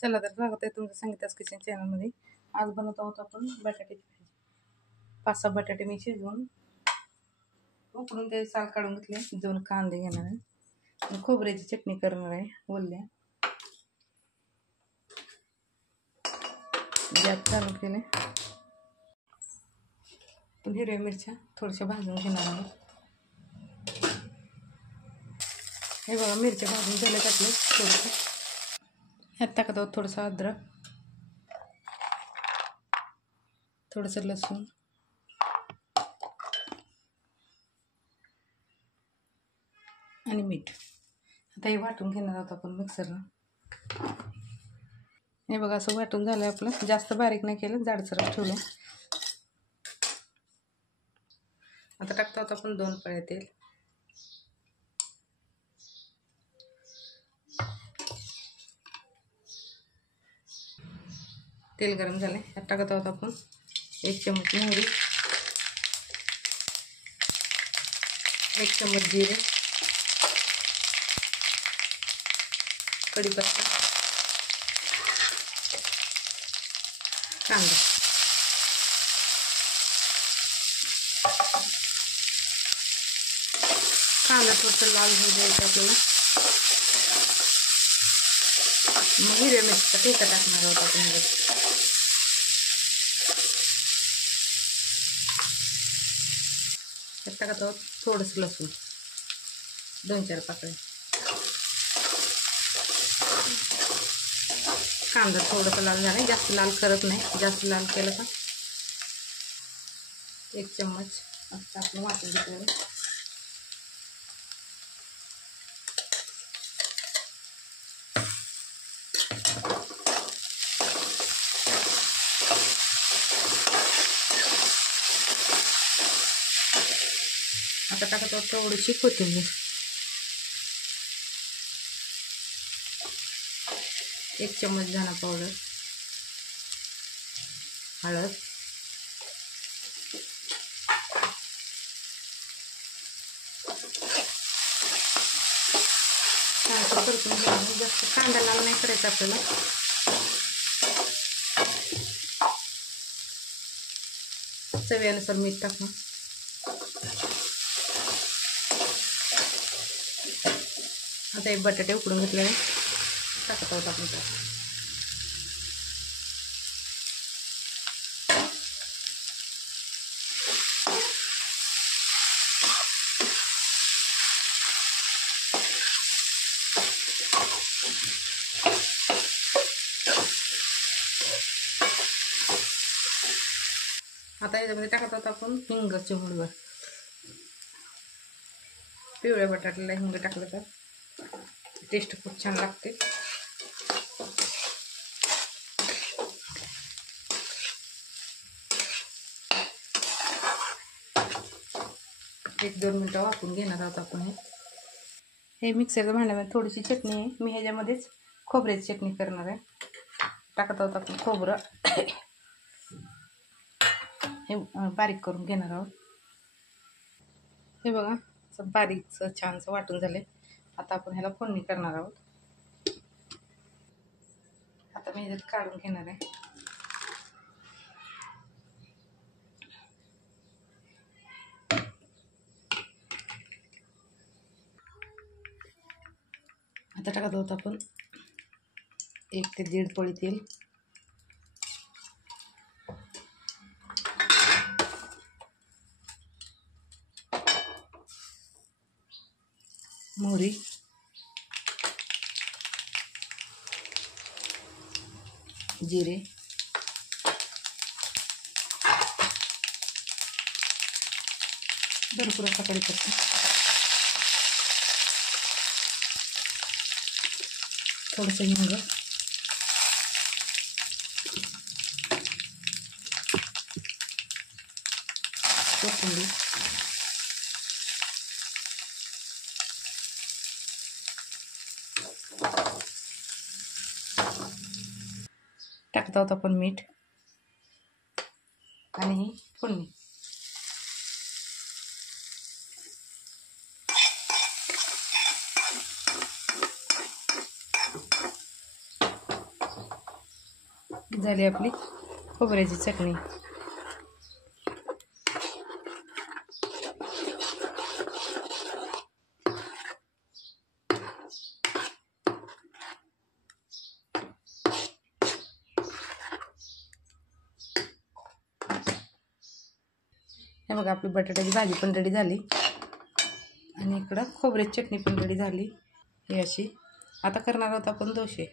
चला तर स्वागत आहे तुमचं संगीता's किचन चॅनलमध्ये. आज बनवत आहोत आपण बटाट्याची भाजी. 5-6 बटाटे मी शिजवून उकडून ते साल काढून घेतले. 2 कांदे घेणार आहे आणि खोबऱ्याची चटणी करणार आहे. ओल्या गॅस चालू केले. हिरव्या मिरच्या थोड्याशा भाजून घेणार आहे. हे बघा मिरच्या भाजून झाल्या टाकले. थोडंसं ह्यात टाकत आहोत थोडंसं अद्रक, थोडंसं लसूण, आणि मीठ. आता हे वाटून घेणार आहोत आपण मिक्सरला. हे बघा असं वाटून झालं आपलं. जास्त बारीक नाही केलं, जाडसर ठेवलं. आता टाकतो आहोत आपण 2 पळ्या तेल. तेल गरम झाले. ह्यात टाकत आहोत आपण 1 चमच मोहरी, 1 चमच जिरे, कढीपत्ता, कांदा. कांदा थोडंसं लाल होऊ द्यायचं आपल्याला. मग हिरव्या मिरचीचा ठेचा टाकणार आहोत आपण. त्यात टाकत आहोत थोडंसं लसूण, 2-4 पाकळ्या. कांदा थोडंसं लाल झाला, जास्त लाल करत नाही. जास्त लाल केलं का 1 चम्मच आता आपण वाटून घेतलेलं. आता टाकत आहोत थोडीशी कोथिंबीर, 1 चम्मच धना पावडर, हळद, छान परतून घ्यायचं. जास्त कांदा लाल नाही करायचा आपल्याला. चवीनुसार मीठ टाकणं. आता हे बटाटे उकडून घेतलेले टाकत आहोत आपण त्यात. आता याच्यामध्ये टाकत आहोत आपण हिंग चिमूटभर. पिवळ्या बटाट्याला हिंग टाकलं तर टेस्ट खूप छान लागते. एक 2 मिनटं वाफवून घेणार आहोत आपण. हे मिक्सरच्या भांड्यामध्ये थोडीशी चटणी आहे. मी ह्याच्यामध्येच खोबऱ्याची चटणी करणार आहे. टाकत आहोत आपण खोबरं. हे बारीक करून घेणार आहोत. हे बघा असं बारीकचं छानसं वाटून झाले. आता आपण ह्याला फोडणी करणार आहोत. आता मी ह्याच्यात काढून घेणार आहे. आता टाकत आहोत आपण 1 ते 1.5 पळी तेल. मोहरी, जिरे, भरपूर असा कढीपत्ता, थोडंसं हिंग, कोथिंबीर, टाकत आहोत आपण मीठ आणि फोडणी. झाली आपली खोबऱ्याची चटणी. हे बघा आपली बटाट्याची भाजी पण रेडी झाली आणि इकडं खोबऱ्याची चटणी पण रेडी झाली. ही अशी आता करणार आहोत आपण डोसे.